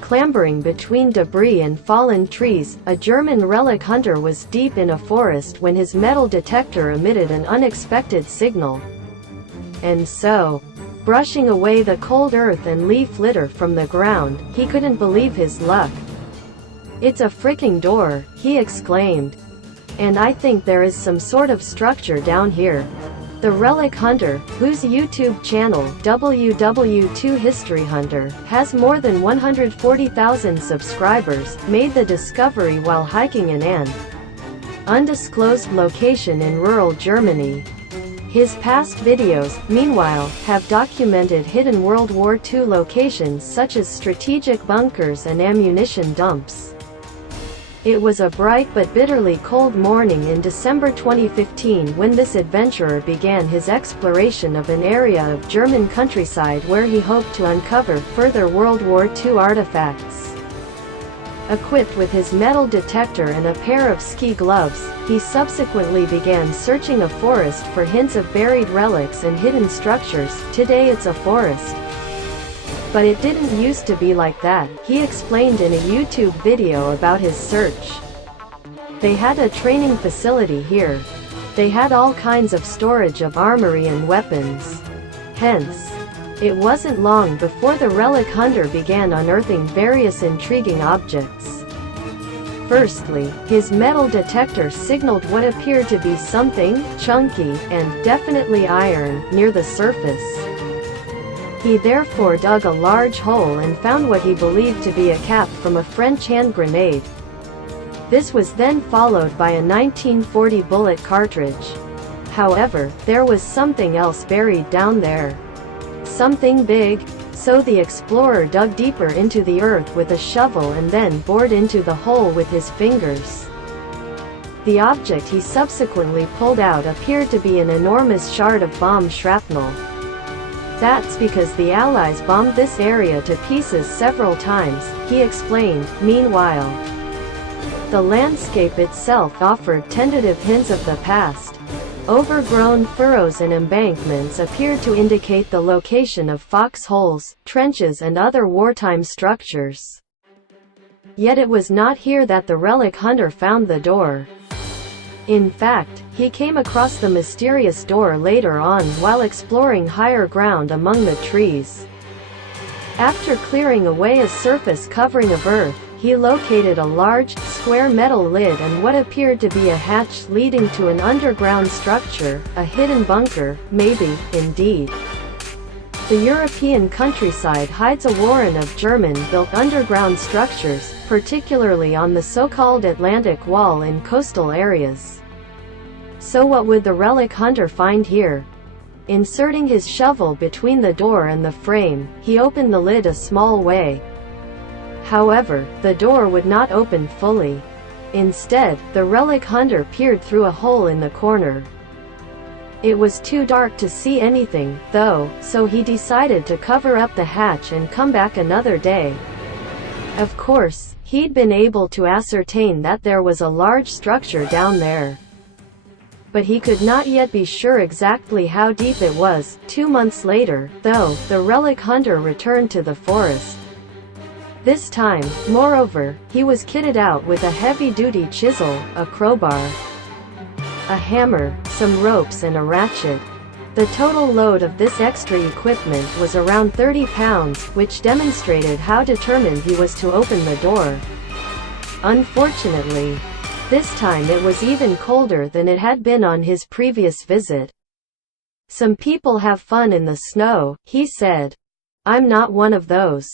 Clambering between debris and fallen trees, a German relic hunter was deep in a forest when his metal detector emitted an unexpected signal. And so, brushing away the cold earth and leaf litter from the ground, he couldn't believe his luck. "It's a freaking door," he exclaimed. "And I think there is some sort of structure down here." The relic hunter, whose YouTube channel, WW2HistoryHunter, has more than 140,000 subscribers, made the discovery while hiking in an undisclosed location in rural Germany. His past videos, meanwhile, have documented hidden World War II locations such as strategic bunkers and ammunition dumps. It was a bright but bitterly cold morning in December 2015 when this adventurer began his exploration of an area of German countryside where he hoped to uncover further World War II artifacts. Equipped with his metal detector and a pair of ski gloves, he subsequently began searching a forest for hints of buried relics and hidden structures. "Today it's a forest. But it didn't used to be like that," he explained in a YouTube video about his search. "They had a training facility here. They had all kinds of storage of armory and weapons. Hence, it wasn't long before the relic hunter began unearthing various intriguing objects. Firstly, his metal detector signaled what appeared to be something chunky, and definitely iron, near the surface. He therefore dug a large hole and found what he believed to be a cap from a French hand grenade. This was then followed by a 1940 bullet cartridge. However, there was something else buried down there. Something big, so the explorer dug deeper into the earth with a shovel and then bored into the hole with his fingers. The object he subsequently pulled out appeared to be an enormous shard of bomb shrapnel. "That's because the Allies bombed this area to pieces several times," he explained. Meanwhile, the landscape itself offered tentative hints of the past. Overgrown furrows and embankments appeared to indicate the location of foxholes, trenches and other wartime structures. Yet it was not here that the relic hunter found the door. In fact, he came across the mysterious door later on while exploring higher ground among the trees. After clearing away a surface covering of earth, he located a large, square metal lid and what appeared to be a hatch leading to an underground structure, a hidden bunker, maybe, indeed. The European countryside hides a warren of German-built underground structures, particularly on the so-called Atlantic Wall in coastal areas. So what would the relic hunter find here? Inserting his shovel between the door and the frame, he opened the lid a small way. However, the door would not open fully. Instead, the relic hunter peered through a hole in the corner. It was too dark to see anything, though, so he decided to cover up the hatch and come back another day. Of course, he'd been able to ascertain that there was a large structure down there. But he could not yet be sure exactly how deep it was. 2 months later, though, the relic hunter returned to the forest. This time, moreover, he was kitted out with a heavy-duty chisel, a crowbar, a hammer, some ropes and a ratchet. The total load of this extra equipment was around 30 pounds, which demonstrated how determined he was to open the door. Unfortunately, this time it was even colder than it had been on his previous visit. "Some people have fun in the snow," he said. "I'm not one of those."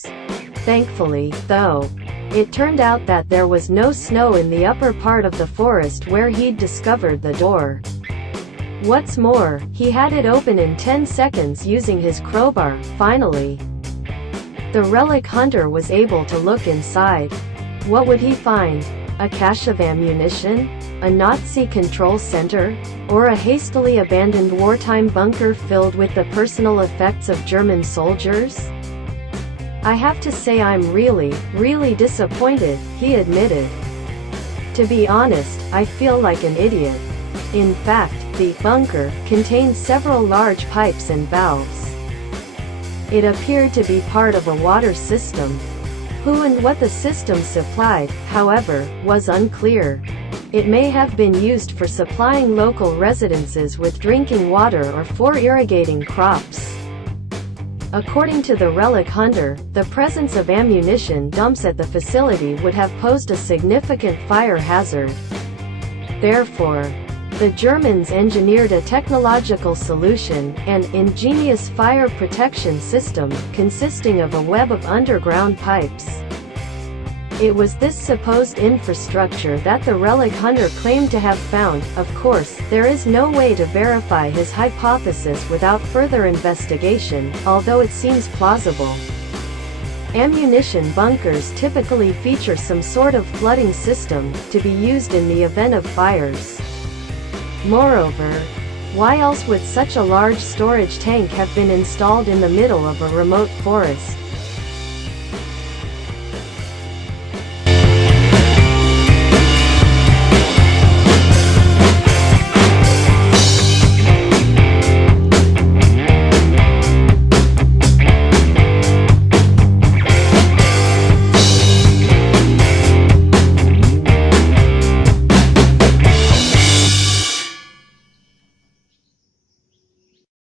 Thankfully, though, it turned out that there was no snow in the upper part of the forest where he'd discovered the door. What's more, he had it open in 10 seconds using his crowbar. Finally, the relic hunter was able to look inside. What would he find? A cache of ammunition? A Nazi control center? Or a hastily abandoned wartime bunker filled with the personal effects of German soldiers? "I have to say I'm really, really disappointed," he admitted. "To be honest, I feel like an idiot." In fact, the bunker contained several large pipes and valves. It appeared to be part of a water system. Who and what the system supplied, however, was unclear. It may have been used for supplying local residences with drinking water or for irrigating crops. According to the relic hunter, the presence of ammunition dumps at the facility would have posed a significant fire hazard. Therefore, the Germans engineered a technological solution, an ingenious fire protection system, consisting of a web of underground pipes. It was this supposed infrastructure that the relic hunter claimed to have found. Of course, there is no way to verify his hypothesis without further investigation, although it seems plausible. Ammunition bunkers typically feature some sort of flooding system, to be used in the event of fires. Moreover, why else would such a large storage tank have been installed in the middle of a remote forest?